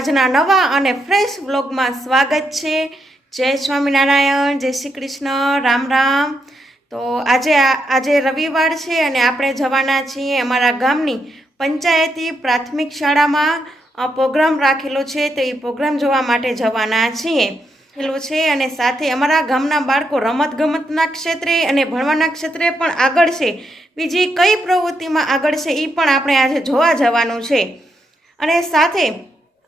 આજના નવા અને ફ્રેશ વ્લોગમાં સ્વાગત છે. જય સ્વામિનારાયણ, જય શ્રી કૃષ્ણ, રામ રામ. તો આજે આજે રવિવાર છે અને આપણે જવાના છીએ અમારા ગામની પંચાયતી પ્રાથમિક શાળામાં. પ્રોગ્રામ રાખેલો છે તો એ પ્રોગ્રામ જોવા માટે જવાના છીએ. રાખેલો છે અને સાથે અમારા ગામના બાળકો રમતગમતના ક્ષેત્રે અને ભણવાના ક્ષેત્રે પણ આગળ છે. બીજી કઈ પ્રવૃત્તિમાં આગળ છે એ પણ આપણે આજે જોવા જવાનું છે. અને સાથે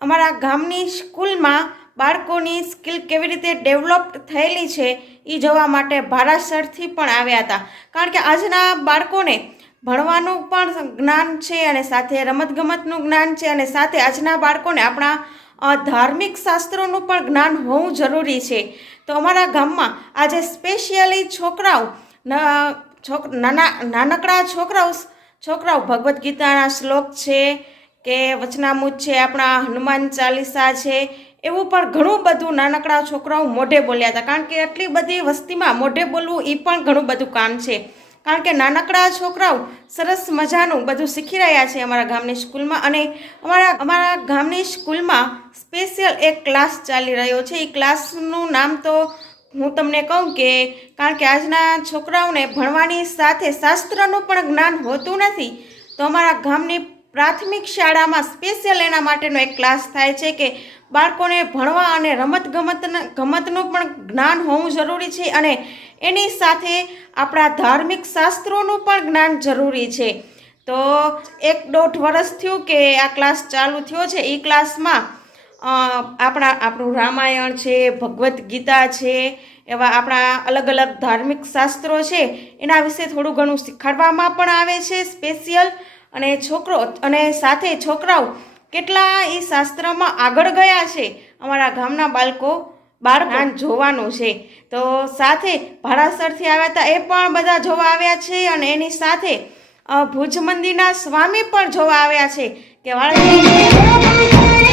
અમારા ગામની સ્કૂલમાં બાળકોની સ્કિલ કેવી રીતે ડેવલપ થયેલી છે એ જોવા માટે ભારાસરથી પણ આવ્યા હતા. કારણ કે આજના બાળકોને ભણવાનું પણ જ્ઞાન છે અને સાથે રમતગમતનું જ્ઞાન છે અને સાથે આજના બાળકોને આપણા ધાર્મિક શાસ્ત્રોનું પણ જ્ઞાન હોવું જરૂરી છે. તો અમારા ગામમાં આજે સ્પેશિયલી છોકરાઓ છોક, નાના, નાનકડા છોકરાઓ છોકરાઓ ભગવદ્ ગીતાના શ્લોક છે કે વચનામૂત છે, આપણા હનુમાન ચાલીસા છે, એવું પણ ઘણું બધું નાનકડા છોકરાઓ મોઢે બોલ્યા હતા. કારણ કે આટલી બધી વસ્તીમાં મોઢે બોલવું એ પણ ઘણું બધું કામ છે. કારણ કે નાનકડા છોકરાઓ સરસ મજાનું બધું શીખી રહ્યા છે અમારા ગામની સ્કૂલમાં અને અમારા અમારા ગામની સ્કૂલમાં સ્પેશિયલ એક ક્લાસ ચાલી રહ્યો છે. એ ક્લાસનું નામ તો હું તમને કહું કે, કારણ કે આજના છોકરાઓને ભણવાની સાથે શાસ્ત્રનું પણ જ્ઞાન હોતું નથી, તો અમારા ગામની પ્રાથમિક શાળામાં સ્પેશિયલ એના માટેનો એક ક્લાસ થાય છે કે બાળકોને ભણવા અને રમત ગમત ગમતનું પણ જ્ઞાન હોવું જરૂરી છે અને એની સાથે આપણા ધાર્મિક શાસ્ત્રોનું પણ જ્ઞાન જરૂરી છે. તો એક દોઢ વર્ષ થયું કે આ ક્લાસ ચાલુ થયો છે. એ ક્લાસમાં આપણા, આપણું રામાયણ છે, ભગવદ્ ગીતા છે, એવા આપણા અલગ અલગ ધાર્મિક શાસ્ત્રો છે. એના વિશે થોડું ઘણું શીખવાડવામાં પણ આવે છે સ્પેશિયલ. અને છોકરો અને સાથે છોકરાઓ કેટલા એ શાસ્ત્રમાં આગળ ગયા છે. અમારા ગામના બાળકો બાળકાન જોવાનું છે. તો સાથે ભાડાસરથી આવ્યા હતા એ પણ બધા જોવા આવ્યા છે અને એની સાથે ભુજ મંદિરના સ્વામી પણ જોવા આવ્યા છે. કે વાળા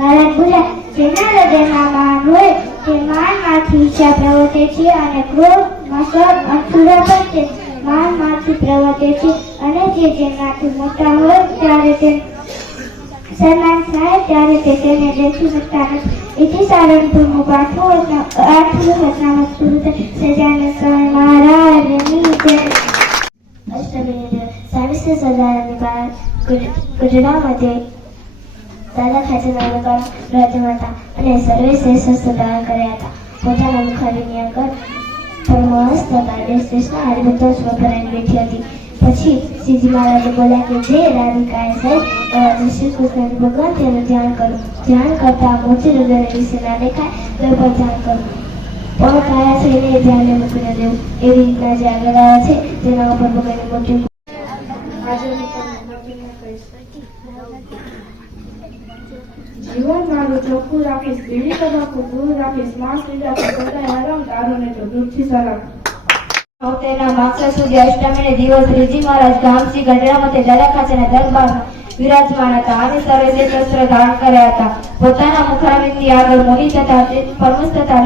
મહારાજ બોલ્યા જેના હૃદયમાં માન હોય તે માનમાંથી ઈચ્છા પ્રવર્તે છે અને ક્રોધ મસદ અસુરા પણ છે માનમાંથી પ્રવર્તે છે. અને જે જેનાથી મોટા હોય ત્યારે તે સન્માન થાય ત્યારે તે તેને દેખી શકતા નથી. એથી સારંગપુરનું પાઠવું રચના આઠમું રચનામાં શરૂ થઈ સજાનંદ સ્વામી મહારાજની જય અષ્ટમી દિવસ સાવિત્રી સજાનંદ ગુજડામાં દાદા ખાચરના લગાડ રાજ્યમાં હતા અને સર્વે શ્રેષ્ઠ ધારણ કર્યા હતા. પોતાના મુખારીની આગળ તથા દેશ દેશના હરિભક્તો સ્વભરાઈને બેઠી હતી. પછી શ્રીજી મહારાજે બોલ્યા કે, જે રાધિકાએ છે શ્રી કૃષ્ણ ભગવાન, તેનું ધ્યાન કરો. ધ્યાન કરતા મોટી હૃદય વિશે ના દેખાય તો પણ ધ્યાન કરો. પણ કાયા થઈને ધ્યાને મૂકીને દેવું. એવી રીતના જે આગળ આવ્યા છે, તેના ઉપર ભગવાનની મોટી આજે હું તમને મોટીને કહીશ જીવન મારું ચોખ્ખું રાખીશ બીડી તમાકુ દૂર રાખીશ માંસ લીધા બધાય આરામ તારો તો દૂરથી સલામ મહારાજ ગામસી ખાચરના દરબારમાં વિરાજમાન હતા અને કર્યા હતા. પોતાના મુખારવિંદની આગળ મોહિત તથા તે તથા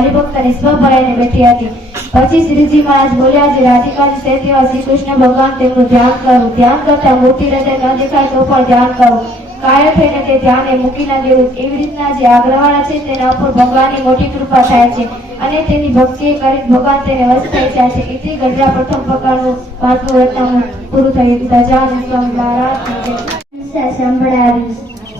હરિભક્તની સ્વ ભરાઈને બેઠી હતી. પછી શ્રીજી મહારાજ બોલ્યા જે રાધિકાની સેત શ્રી કૃષ્ણ ભગવાન તેમનું ધ્યાન કરું. ધ્યાન કરતા મૂર્તિ હૃદય ન દેખાય તો પણ ધ્યાન કરું. કાયમ થઈને તે ધ્યાને મૂકી ના દેવું. એવી રીતના જે આગ્રહવાળા છે, તેના ઉપર ભગવાનની મોટી કૃપા થાય છે અને તેની ભક્તિ કરી ભગવાન તેને વશ થઈ જાય છે. એથી ગઢડા પ્રથમ પ્રકારનું પાંચમું રત્નામું પૂરું થયું સજાનંદ સ્વામી મહારાજ સંભળાવીશ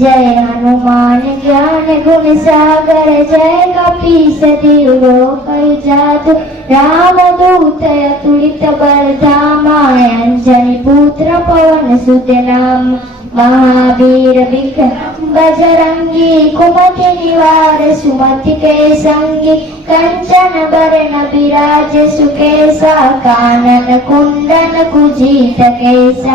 जय हनुमान ज्ञान गुण सागर जय कपिश देवो रामदूतमायञ्जलि पुत्र पवन सुतरा महावीर विक्रम बजरंगी कुमति निवार सुमति के संगी। कंचन बरन विराज सुकेशा कानन कुंदन कुजीत केसा।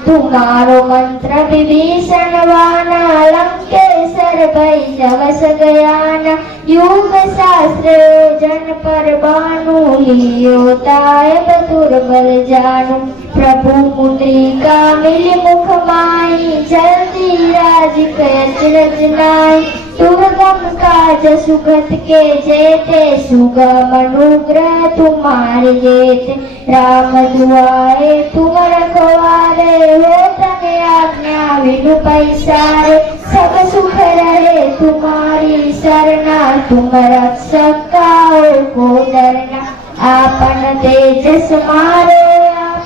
તુમારો મંત્ર વિભીષણ વાના લંકેશ્વર ભઈ જવસ ગયાના યુગ શાસ્ત્ર જન પર બાનું લિયો તાયબ દુર્બલ જાનું પ્રભુ મુદ્રિકા મિલ મુખ માઈ જલ્દી રાજ કયચ રચનાઈ સુગમ કાજ સુગત કે જેતે સુગમ અનુગ્રહ તુમાર જેતે રામ દુઆએ તુમ રખવારે રહો તમે આજ્ઞા વિનુ પૈસારે સબ સુખ રહે તુમારી શરણા તુમ રક્ષકાઓ કો તેજસ મારે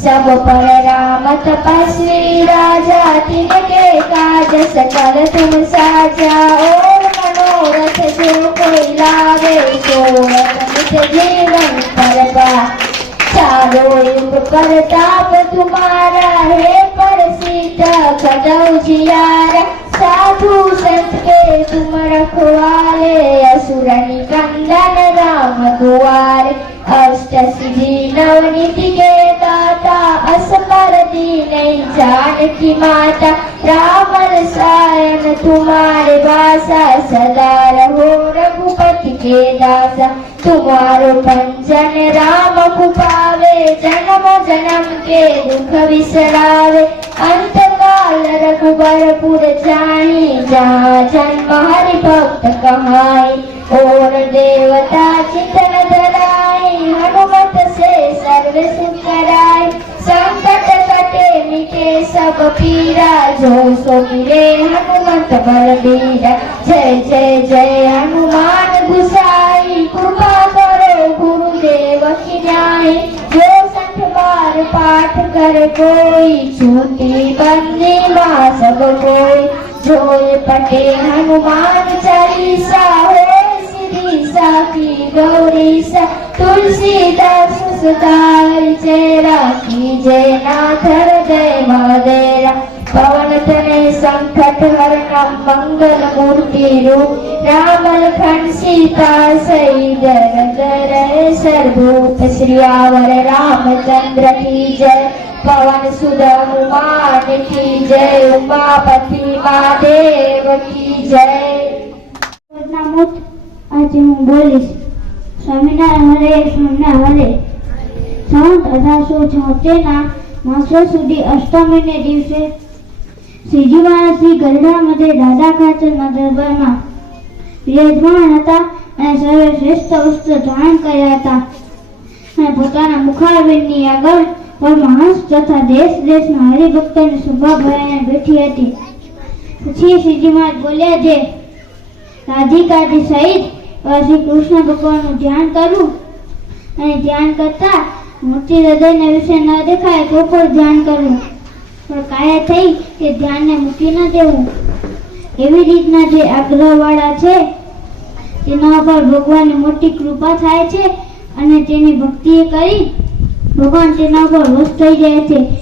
सब पर राम तपस्वी राजा तिनके काज सकल तुम साजा और मनोरथ जो कोई लावे सोरठ निज जीवन पर पा चारों युग प्रताप तुम्हारा है पर सीता कदौ जियारा साधु संत के तुम रखवाले असुर निकंदन राम दुआरे अष्ट सिद्धि नवनीति के दाता असपर दीन जानकी माता राम रसायन तुम्हारे बासा सदा रहो रघुपति के दासा तुम्हारो पंचन राम को पावे जन्म जन्म के दुख विसरावे अंत લાલ રખબર પૂર જાણી જા જન્મ હરિ ભક્ત કહાય. ઓર દેવતા ચિતન ધરાય, હનુમત સે સર્વ સુખ કરાય. સંકટ કટે મિટે સબ પીરા, જો સો પીરે હનુમત બલબીરા જય જય જય હનુમાન ગુસાઈ, કૃપા કરો की न्याय जो संत बार पाठ कर कोई छूटी बंदी माँ सब कोई। जो पटे हनुमान चालीसा हो सीधी साखी गौरी सा तुलसीदास सुधार चेरा की जय महादेरा પવનધને સંકટહરના મંગલ રામલ રામલખન સીતા સહિત નર સર્વભૂત શ્રીયાવર રામચંદ્ર કી જય. પવન સુદ ઉમાન કી જય, ઉમાપતિ મહાદેવ કી જય. આજે હું બોલીશ. સ્વામિનારાયણ હરે સ્વામિનારાયણ હરે સંત અઢારસો છોતેરના માસો સુધી અષ્ટમીને દિવસે શ્રીજી મહારાજ શ્રી ગરડા મધ્ય દાદા ખાચરના દરબારમાં વિરાજમાન હતા અને સર્વે શ્રેષ્ઠ વસ્ત્ર ધારણ કર્યા હતા. અને પોતાના મુખારબિંદની આગળ પરમહંસ તથા દેશ દેશના હરિભક્તોની શોભા ભરાઈને બેઠી હતી. પછી શ્રીજી મહારાજ બોલ્યા જે રાધિકાજી સહિત શ્રી કૃષ્ણ ભગવાનનું ધ્યાન કરવું અને ધ્યાન કરતા મૂર્તિ હૃદયના વિશે ન દેખાય તો પણ ધ્યાન કરવું પણ કાયા થઈ કે ધ્યાનને મૂકી ન દેવું. એવી રીતના જે આગ્રહવાળા છે તેના પર ભગવાનની મોટી કૃપા થાય છે અને તેની ભક્તિ કરી ભગવાન તેના પર વશ થઈ જાય છે.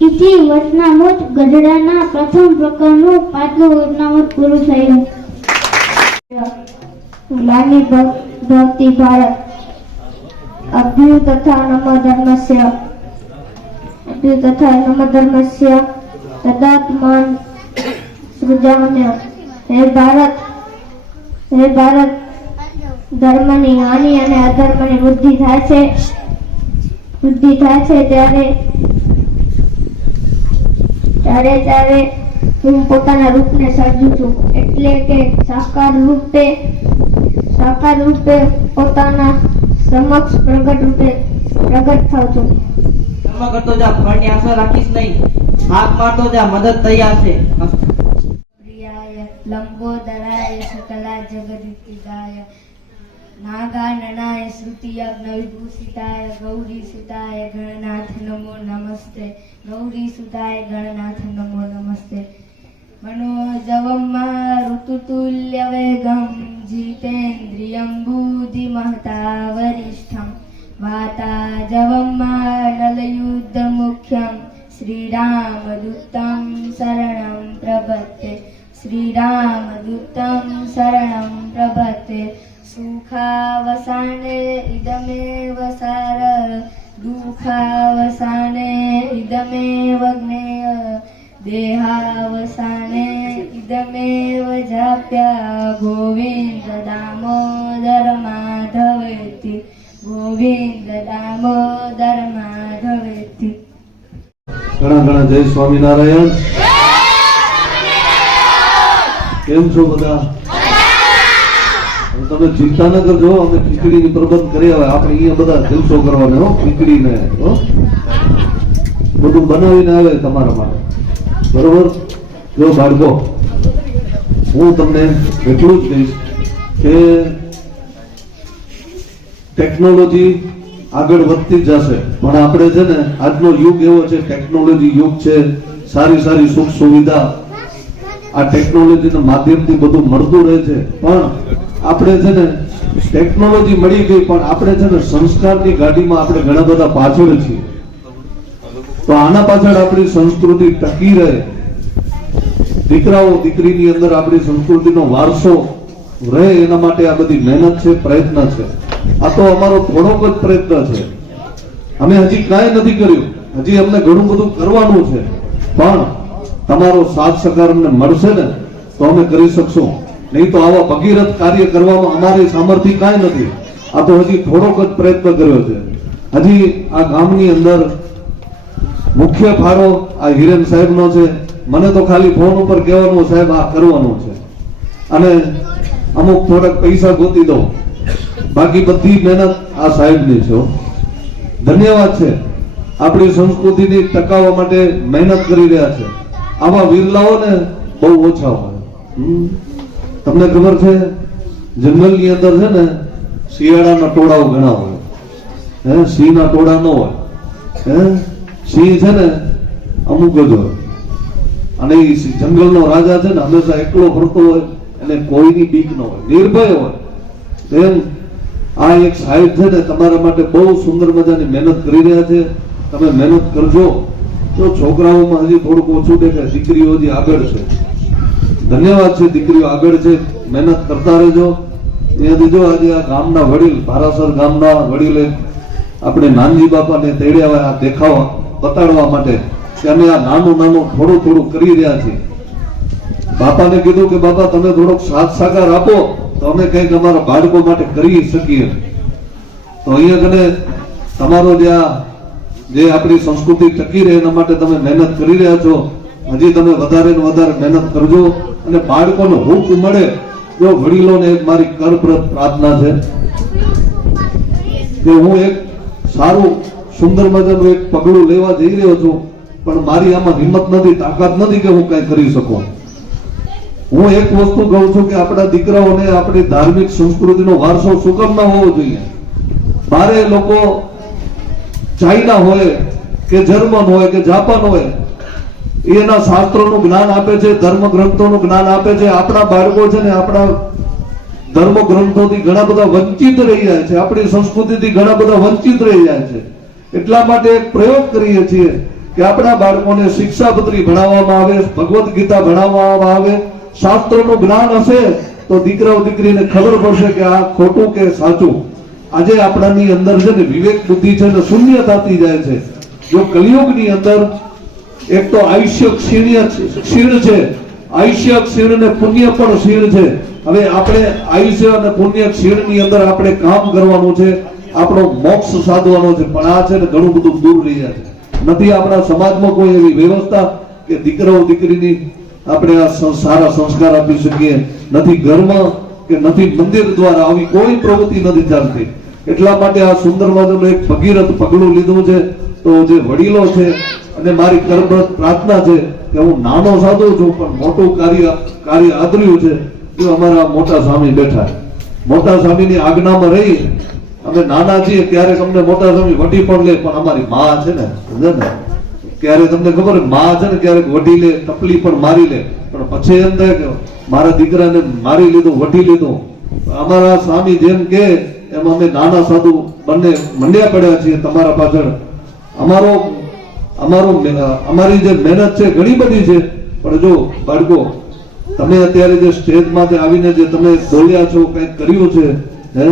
ઇથી વચનામૃત ગઢડાના પ્રથમ પ્રકરણનું પાંચમું વચનામૃત પૂરું થયું. ભક- ભક્તિ ભારત અભ્યુ તથા નમ ધર્મસ્ય. અભ્યુ તથા નમ ધર્મસ્ય તદાત્માન સૃજામ્ય. હે ભારત હે ભારત, ધર્મની હાનિ અને અધર્મની વૃદ્ધિ થાય છે. વૃદ્ધિ થાય છે ત્યારે ત્યારે ત્યારે હું પોતાના રૂપને સર્જું છું. એટલે કે સાકાર રૂપે સાકાર રૂપે પોતાના સમક્ષ પ્રગટ રૂપે પ્રગટ થાઉં છું. કર્મ કરતો જા, ફળની આશા રાખીશ નહીં. માગ મારતો જા, મદદ તૈયાર છે. પ્રિયાય, લંબોદરાય સકલા જગદીતિકાય નાગા નનાય શ્રુતિય નવિભૂષિતાય ગૌરી સુતાય ગણનાથ નમો નમસ્તે. ગૌરી સુતાય ગણનાથ નમો નમસ્તે. મનોજવમાં ઋતુતુલ્યવેગમ, જીતેન્દ્રિયમ બુદ્ધિ મહતા વરિષ્ઠમ. वाताजवं नलयुद्धमुख्यं श्रीरामदूतं शरणं प्रपत्ते श्रीरामदूतं शरणं प्रपत्ते सुखावसाने इदमेव सार दुःखावसाने इदमेव ज्ञेय। देहावसाने इदमेव जाप्या गोविन्द दामोदर माधवेति ઘણા ઘણા જય સ્વામિનારાયણ. કેમ છો બધા? તમે ચિંતા ન કરજો અમે ખીચડીની પ્રબંધ કરી આવે આપણે અહીંયા બધા જલસો કરવાના, હો, ખીચડીને, હો. બધું બનાવીને આવે તમારા માટે. બરોબર? જો બાળકો, હું તમને એટલું જ કહીશ કે ટેકનોલોજી આગળ વધતી જશે. પણ આપણે છે ને, આજનો યુગ એવો છે ટેકનોલોજી યુગ છે, સારી સારી સુખ સુવિધા. આ ટેકનોલોજીના માધ્યમથી બધું મળતું રહે છે. પણ આપણે છે ને ટેકનોલોજી મળી ગઈ, પણ આપણે છે ને, સંસ્કારની ગાડીમાં આપણે ઘણા બધા પાછળ છીએ. તો આના પાછળ આપણી સંસ્કૃતિ ટકી રહે. દીકરાઓ, દીકરીની અંદર આપણી સંસ્કૃતિનો વારસો રહે, એના માટે આ બધી મહેનત છે, પ્રયત્ન છે. આ તો અમારો થોડોક જ પ્રયત્ન છે. અમે હજી કાંઈ નથી કર્યું. હજી અમને ઘણું બધું કરવાનું છે. પણ તમારો સાથ સહકાર અમને મળશે ને, તો અમે કરી શકશું. નહીં તો આવા ભગીરથ કાર્ય કરવામાં અમારી સામર્થ્ય કાંઈ નથી. આ તો હજી થોડોક જ પ્રયત્ન કર્યો છે. હજી આ ગામની અંદર મુખ્ય ફાળો આ હિરેન સાહેબનો છે. મને તો ખાલી ફોન ઉપર કહેવાનું સાહેબ, આ કરવાનું છે. અને અમુક થોડાક પૈસા ગોતી દઉં. બાકી બધી મહેનત આ સાહેબની છે ધન્યવાદ છે. આપણી સંસ્કૃતિની ટકાવવા માટે મહેનત કરી રહ્યા છે. આવા વિરલાઓને બહુ ઓછા હોય. તમને ખબર છે, જંગલની અંદર છે ને, શિયાળાના ટોળાઓ ઘણા હોય. હે, સિંહના ટોળા ન હોય. હે? સિંહ છે ને, અમુક જ હોય. અને એ જંગલનો રાજા છે ને, હંમેશા એકલો ફરતો હોય અને કોઈની બીક ન હોય. નિર્ભય હોય. એમ આ એક સાહેબ છે ને તમારા માટે બહુ સુંદર મજાની મહેનત કરી રહ્યા છે. તમે મહેનત કરજો. તો છોકરાઓમાં હજી થોડુંક ઓછું દેખાય. દીકરીઓ હજી આગળ છે. ધન્યવાદ છે, દીકરીઓ આગળ છે. મહેનત કરતા રહેજો. ત્યાંથી જો આજે આ ગામના વડીલ, ભારાસર ગામના વડીલે આપણે નાનજી બાપાને તેડ્યા આ દેખાવા, બતાડવા માટે કે અમે આ નાનું નાનું થોડું થોડું કરી રહ્યા છીએ. બાપાને કીધું કે, બાપા, તમે થોડોક સાથ સાકાર આપો. તો અમે કંઈક અમારા બાળકો માટે કરી શકીએ. તો અહીંયા કને તમારો જે આ, જે આપણી સંસ્કૃતિ ટકી રહે એના માટે તમે મહેનત કરી રહ્યા છો. હજી તમે વધારે ને વધારે મહેનત કરજો અને બાળકોને હુક મળે જો વડીલોને એક મારી કરપ્રદ પ્રાર્થના છે કે હું એક સારું, સુંદર મજાનું એક પગલું લેવા જઈ રહ્યો છું, પણ મારી આમાં હિંમત નથી, તાકાત નથી કે હું કઈ કરી શકું. હું એક વસ્તુ કહું છું કે આપણા દીકરાઓને આપણી ધાર્મિક સંસ્કૃતિનો વારસો સુકમ કામ ના હોવો જોઈએ. બારે લોકો ચાઇના હોય કે જર્મન હોય કે જાપાન હોય, એના શાસ્ત્રોનું જ્ઞાન આપે છે ધર્મ ગ્રંથોનું જ્ઞાન આપે છે, આપણા બાળકો છે ને આપણા ધર્મ ગ્રંથોથી ઘણા બધા વંચિત રહી જાય છે, આપણી સંસ્કૃતિથી ઘણા બધા વંચિત રહી જાય છે. એટલા માટે એક પ્રયોગ કરીએ છીએ કે આપણા બાળકોને શિક્ષાપત્રી ભણાવવામાં આવે, ભગવદ્ ગીતા ભણાવવામાં આવે શાસ્ત્રોનું જ્ઞાન હશે તો દીકરાઓ દીકરીને ખબર પડશે કે આ ખોટું કે સાચું. આજે આપણાની અંદર છે ને વિવેક બુદ્ધિ છે ને શૂન્ય થતી જાય છે. જો કલિયુગની અંદર એક તો આયુષ્ય ક્ષીણ ક્ષીણ છે. આયુષ્ય ક્ષીણ ને પુણ્ય પણ ક્ષીણ છે. હવે આપણે આયુષ્ય અને પુણ્ય ક્ષીણની અંદર આપણે કામ કરવાનું છે, આપણો મોક્ષ સાધવાનો છે, પણ આ છે ને ઘણું બધું દૂર રહી જાય છે. નથી આપણા સમાજમાં કોઈ એવી વ્યવસ્થા કે દીકરાઓ દીકરીની આપણે આ સારા સંસ્કાર આપી શકીએ. નથી ઘરમાં કે નથી મંદિર દ્વારા આવી કોઈ પ્રવૃત્તિ નથી ચાલતી. એટલા માટે આ સુંદર એક ભગીરથ પગલું લીધું છે. તો જે વડીલો છે અને મારી કરબ્રત પ્રાર્થના છે કે હું નાનો સાધુ છું, પણ મોટું કાર્ય કાર્ય આદર્યું છે, એ અમારા મોટા સ્વામી બેઠા. મોટા સ્વામીની આજ્ઞામાં રહી. અમે નાના છીએ ત્યારે અમને મોટા સ્વામી વટી પણ લે, પણ અમારી મા છે ને સમજે ને? ક્યારે તમને ખબર મા છે ને ક્યારેક વઢી લે ટપલી પણ મારી લે. પણ પછી એમ થાય કે મારા દીકરાને મારી લીધો, વઢી લીધો. અમારા સ્વામી જેમ કે, એમ અમે નાના સાધુ બંને મંડ્યા પડ્યા છીએ તમારા પાછળ. અમારો અમારો અમારી જે મહેનત છે ઘણી બધી છે. પણ જો, બાળકો, તમે અત્યારે જે સ્ટેજમાંથી આવીને જે તમે બોલ્યા છો, કંઈક કર્યું છે, હે?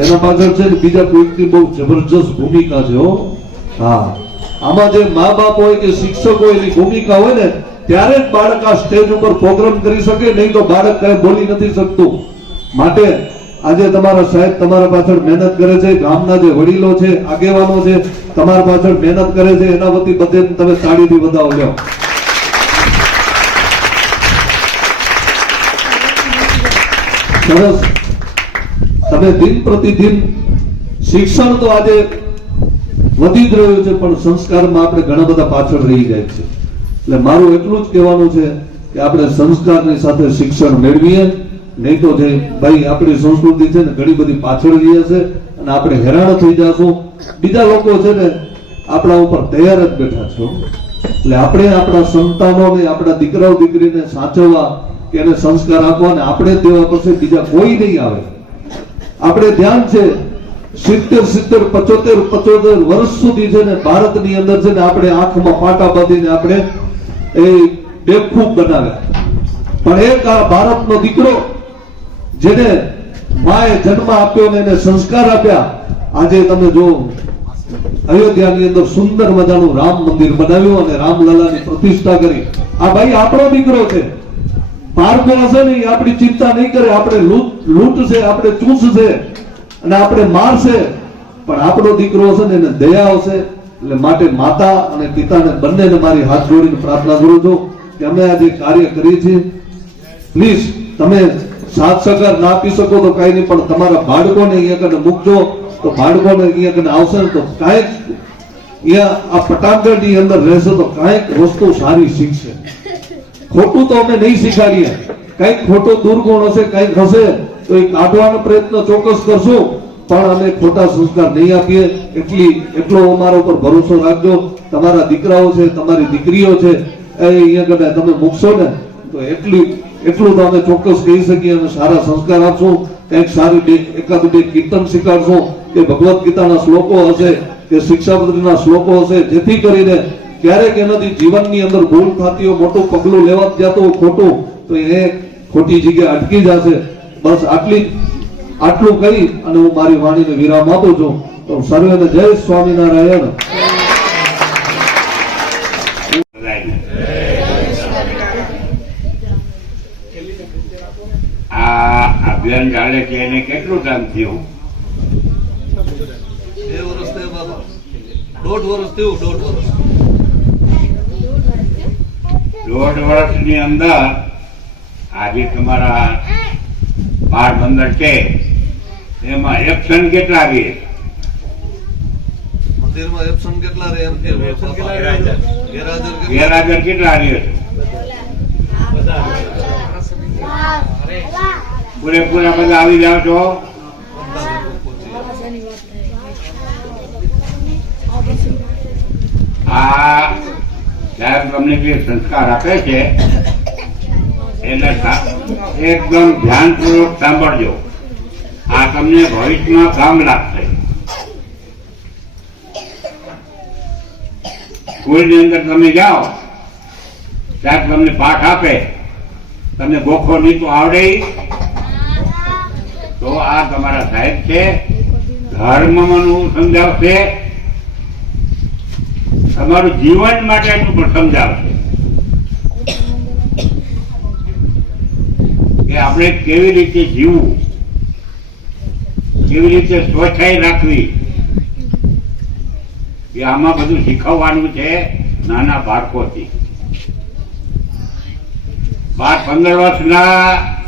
એના પાછળ છે બીજા કોઈકની બહુ જબરજસ્ત ભૂમિકા છે, હો. હા. આમાં જે મા બાપ હોય કે શિક્ષક એની ભૂમિકા હોય ને, ત્યારે જ બાળક આ સ્ટેજ ઉપર પ્રોગ્રામ કરી શકે, નહીં તો બાળક કઈ બોલી નથી શકતું. માટે આજે તમારા સાહેબ તમારા પાછળ મહેનત કરે છે, ગામના જે વડીલો છે, આગેવાનો છે, તમારા પાછળ મહેનત કરે છે, એના વતી બધે તમે તાળીથી વધાવો લ્યો. સરસ. તમે દિન પ્રતિદિન શિક્ષણ તો આજે વધી જ રહ્યો છે, પણ સંસ્કારમાં આપણે ઘણા બધા પાછળ રહી જાય છે. એટલે મારું એટલું જ કહેવાનું છે કે આપણે સંસ્કારની સાથે શિક્ષણ મેળવીએ, નહીં તો જે ભાઈ આપણી સંસ્કૃતિ છે ને ઘણી બધી પાછળ રહી છે અને આપણે હેરાન થઈ જશું. બીજા લોકો છે ને આપણા ઉપર તૈયાર જ બેઠા છો. એટલે આપણે આપણા સંતાનોને, આપણા દીકરાઓ, દીકરીને સાચવવા કે એને સંસ્કાર આપવા અને આપણે તેવા પછી બીજા કોઈ નહીં આવે. આપણે ધ્યાન છે સિત્તેર સિત્તેર, પચોતેર પચોતેર વર્ષ સુધી છે ને ભારતની અંદર છે ને આપણે આંખમાં પાટા બાંધીને આપણે એ બેવકૂફ બનાવ્યા. પણ એક આ ભારતનો દીકરો જેને માએ જન્મ આપ્યો ને એને સંસ્કાર આપ્યા, આજે તમે જો અયોધ્યાની અંદર સુંદર મજાનું રામ મંદિર બનાવ્યું અને રામલલાની પ્રતિષ્ઠા કરી. આ ભાઈ આપણો દીકરો છે. પારકો હશે ને આપણી ચિંતા નહીં કરે, આપણે લૂંટ છે, આપણે ચૂસ છે. અને આપણે મારશે પણ આપણો દીકરો હશે ને એને દયા આવશે, એટલે માટે માતા અને પિતાને બંનેને મારી હાથ જોડીને પ્રાર્થના કરું છું કે અમે આજે કાર્ય કરીએ છીએ. પ્લીઝ તમે સાથ સહકાર ના આપી શકો તો કઈ નહીં, પણ તમારા બાળકોને અહીંયા કને મૂકજો. તો બાળકોને અહીંયા કને આવશે તો કાંઈક અહીંયા આ પટાંગણની અંદર રહેશે તો કાંઈક વસ્તુ સારી શીખશે. ખોટું તો અમે નહીં શીખાડીએ. કંઈક ખોટો દુર્ગુણ હશે, કંઈક હશે, તો એ કાઢવાનો પ્રયત્ન ચોક્કસ કરશું. પણ અમે ખોટા સંસ્કાર નહીં આપીએ. એટલી, એટલો અમારા ઉપર ભરોસો રાખજો. તમારા દીકરાઓ છે, તમારી દીકરીઓ છે, એ અહીંયા કદાચ તમે મૂકશો ને, તો એટલી, એટલું તો અમે ચોક્કસ કહી શકીએ અને સારા સંસ્કાર આપશું. કંઈક સારી એકાદ બે કીર્તન શીખવાડશું. કે ભગવદ્ ગીતાના શ્લોકો હશે, કે શિક્ષાપત્રીના શ્લોકો હશે, જેથી કરીને ક્યારેક એનાથી જીવનની અંદર ભૂલ થતી હોય, મોટું પગલું લેવા જતું ખોટું, તો એ ખોટી જગ્યાએ અટકી જશે. બસ આટલી આટલું કરી અને હું મારી વાણીને વિરામ આપું છું. તો સર્વેને જય સ્વામિનારાયણ. આ અભિયાન ચાલે છે એને કેટલું ટાઈમ થયું? બે વર્ષ થયા બાબા દોઢ વર્ષ થયું દોઢ વર્ષ દોઢ વર્ષની અંદર આજે તમારા બાર બંદર છે એમાં એપ્શન કેટલા આવી મંદિરમાં એબસન્ટ કેટલા રહે એમ કે ગેરહાજર. કેટલા? ગેરહાજર કેટલા રહે પૂરેપૂરા બધા આવી જાઓ છો? આ સાહેબ તમને જે સંસ્કાર આપે છે સા- એકદમ ધ્યાનપૂર્વક સાંભળજો. આ તમને ભવિષ્યમાં કામ લાગશે. સ્કૂલની અંદર તમે જાઓ, સાહેબ તમને પાઠ આપે. તમને ગોખો નહીં આવડે. તો આ તમારા સાહેબ છે. ધર્મનું સમજાવશે. તમારું જીવન માટેનું પણ સમજાવશે. કે આપણે કેવી રીતે જીવવું? કેવી રીતે સ્વચ્છાઈ રાખવી? એ આમાં બધું શીખવવાનું છે નાના બાળકોથી. બાર પંદર વર્ષના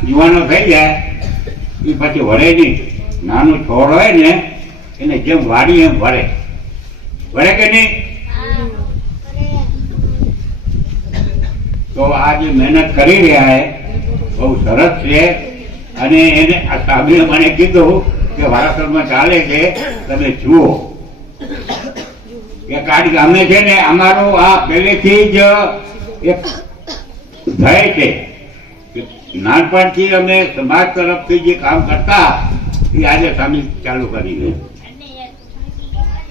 યુવાનો થઈ જાય એ પછી વળે નહીં. નાનું છોડ હોય ને એને જેમ વાડી એમ વળે. વળે કે નહીં? તો આ જે મહેનત કરી રહ્યા છે બહુ સરસ છે. અને એને સાહેબે મને કીધું કે વારાસરમાં ચાલે છે, તમે જુઓ. કે કારણ અમે છે ને, અમારું આ પહેલેથી જ એક ભય છે નાનપણથી અમે સમાજ તરફથી જે કામ કરતા, એ આજે સામે ચાલુ કરી દે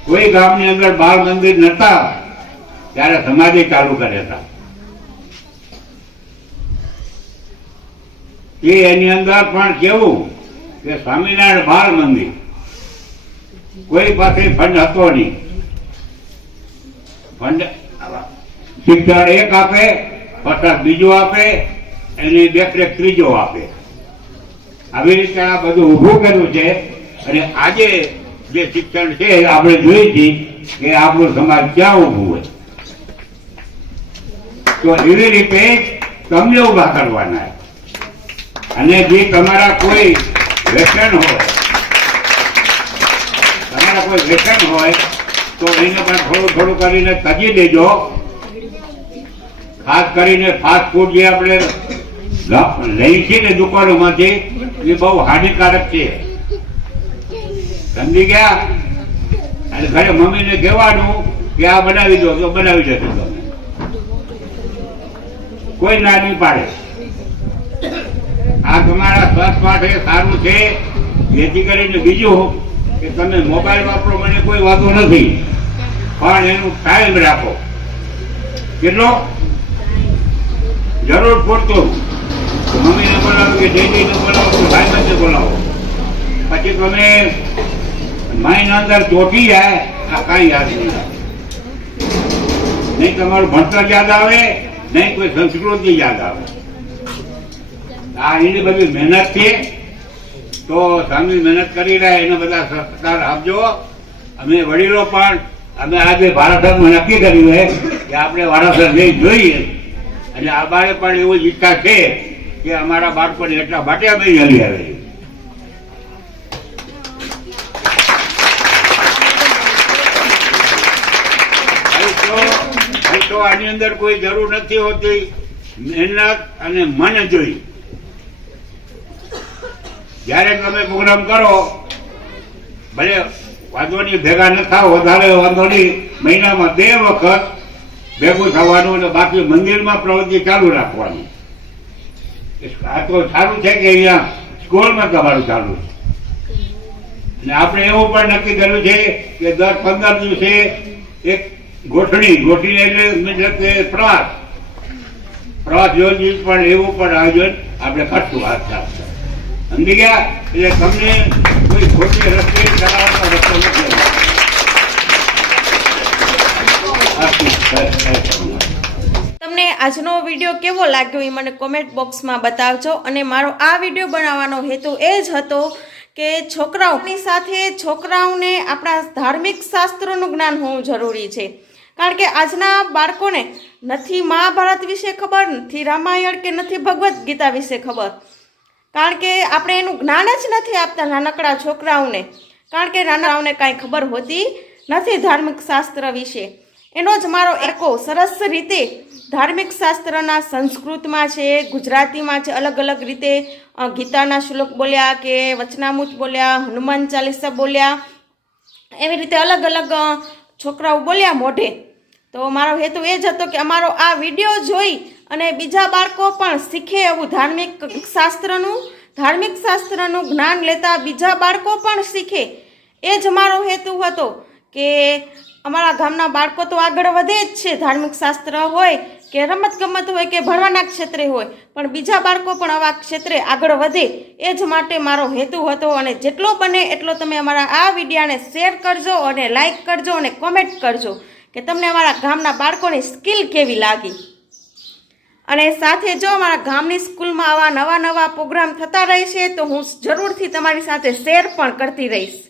કોઈ ગામની અંદર બાળ મંદિર નતા, ત્યારે સમાજે ચાલુ કર્યા હતા. એ એની અંદર પણ કેવું કે સ્વામિનારાયણ બાળ મંદિર. કોઈ પાસે ફંડ હતો નહીં. ફંડ શિક્ષણ એક આપે, પચાસ બીજો આપે, એની દેખરેખ ત્રીજો આપે. આવી રીતે આ બધું ઊભું કર્યું છે અને આજે જે શિક્ષણ છે આપણે જોઈ છીએ કે આપણું સમાજ ક્યાં ઊભું હોય. તો એવી રીતે તમને ઊભા કરવાના અને જે તમારા કોઈ વ્યસન હોય, તમારા કોઈ વ્યસન હોય, તો એને પણ થોડું થોડું કરીને તજી દેજો. ખાસ કરીને ફાસ્ટ ફૂડ જે આપણે લઈ છીએ ને દુકાનોમાંથી, એ બહુ હાનિકારક છે. સમજી ગયા? અને ઘરે મમ્મીને કહેવાનું કે આ બનાવી દો, તો બનાવી દેજો તમે. કોઈ ના નહીં પાડે. આ તમારા સ્વાસ્થ્ય માટે સારું છે. જેથી કરીને બીજું કે તમે મોબાઈલ વાપરો, મને કોઈ વાંધો નથી. પણ એનું ટાઈમ રાખો. કેટલો? જરૂર પૂરતો. મમ્મીને બોલાવો કે ડેડીને બોલાવો કે ભાઈબંધને બોલાવો. પછી તમે માઇન અંદર ચોટી જાય, આ કાંઈ યાદ નહીં નહીં તમારું ભણતર યાદ આવે, નહીં કોઈ સંસ્કૃતિ યાદ આવે. આ એની બધી મહેનત છે તો સ્વામી મહેનત કરી રહ્યા, એને બધા સહકાર આપજો. અમે વડીલો પણ, અમે આજે ભારતમાં નક્કી કર્યું છે કે આપણે વારાસર નહીં જોઈએ. અને આ બાળે પણ એવું ઈચ્છા છે કે અમારા બાળકોને એટલા માટે અમે અહીં આવે તો આની અંદર કોઈ જરૂર નથી હોતી. મહેનત અને મન જોઈ. જ્યારે તમે પ્રોગ્રામ કરો, ભલે વાંધો નહીં ભેગા ન થાવ વધારે વાંધો નહીં મહિનામાં બે વખત ભેગું થવાનું અને બાકી મંદિરમાં પ્રવૃત્તિ ચાલુ રાખવાની. આ તો સારું છે કે અહીંયા સ્કૂલમાં તમારું ચાલુ છે. અને આપણે એવું પણ નક્કી કર્યું છે કે દસ પંદર દિવસે એક ગોઠણી ગોઠણી એટલે કે પ્રવાસ. પ્રવાસ યોજી પણ એવું પણ આયોજન આપણે કરશું સાથે સમજી ગયા એટલે તમને કોઈ ખોટી રસ્તે ચલાવવાનો રસ્તો નથી. તમને આજનો વીડિયો કેવો લાગ્યો એ મને કોમેન્ટ બોક્સમાં બતાવજો અને મારો આ વીડિયો બનાવવાનો હેતુ એ જ હતો કે છોકરાઓની સાથે છોકરાઓને આપણા ધાર્મિક શાસ્ત્રોનું જ્ઞાન હોવું જરૂરી છે. કારણ કે આજના બાળકોને નથી મહાભારત વિશે ખબર, નથી રામાયણ કે નથી ભગવદ્ ગીતા વિશે ખબર. કારણ કે આપણે એનું જ્ઞાન જ નથી આપતા નાનકડા છોકરાઓને. કારણ કે નાનાઓને કાંઈ ખબર હોતી નથી ધાર્મિક શાસ્ત્ર વિશે. એનો જ મારો એકો સરસ રીતે ધાર્મિક શાસ્ત્રના સંસ્કૃતમાં છે, ગુજરાતીમાં છે અલગ અલગ રીતે ગીતાના શ્લોક બોલ્યા કે વચનામૃત બોલ્યા, હનુમાન ચાલીસા બોલ્યા, એવી રીતે અલગ અલગ છોકરાઓ બોલ્યા મોઢે. તો મારો હેતુ એ જ હતો કે અમારો આ વીડિયો જોઈ અને બીજા બાળકો પણ શીખે એવું ધાર્મિક શાસ્ત્રનું ધાર્મિક શાસ્ત્રનું જ્ઞાન લેતા બીજા બાળકો પણ શીખે. એ જ મારો હેતુ હતો કે અમારા ગામના બાળકો તો આગળ વધે જ છે, ધાર્મિક શાસ્ત્ર હોય કે રમતગમત હોય કે ભણવાના ક્ષેત્રે હોય, પણ બીજા બાળકો પણ આવા ક્ષેત્રે આગળ વધે. એ જ માટે મારો હેતુ હતો અને જેટલો બને એટલો તમે અમારા આ વિડીયાને શેર કરજો અને લાઈક કરજો અને કોમેન્ટ કરજો કે તમને અમારા ગામના બાળકોની સ્કિલ કેવી લાગી. અને સાથે જો અમારા ગામની સ્કૂલમાં આવા નવા નવા પ્રોગ્રામ થતા રહેશે તો હું જરૂરથી તમારી સાથે શેર પણ કરતી રહીશ.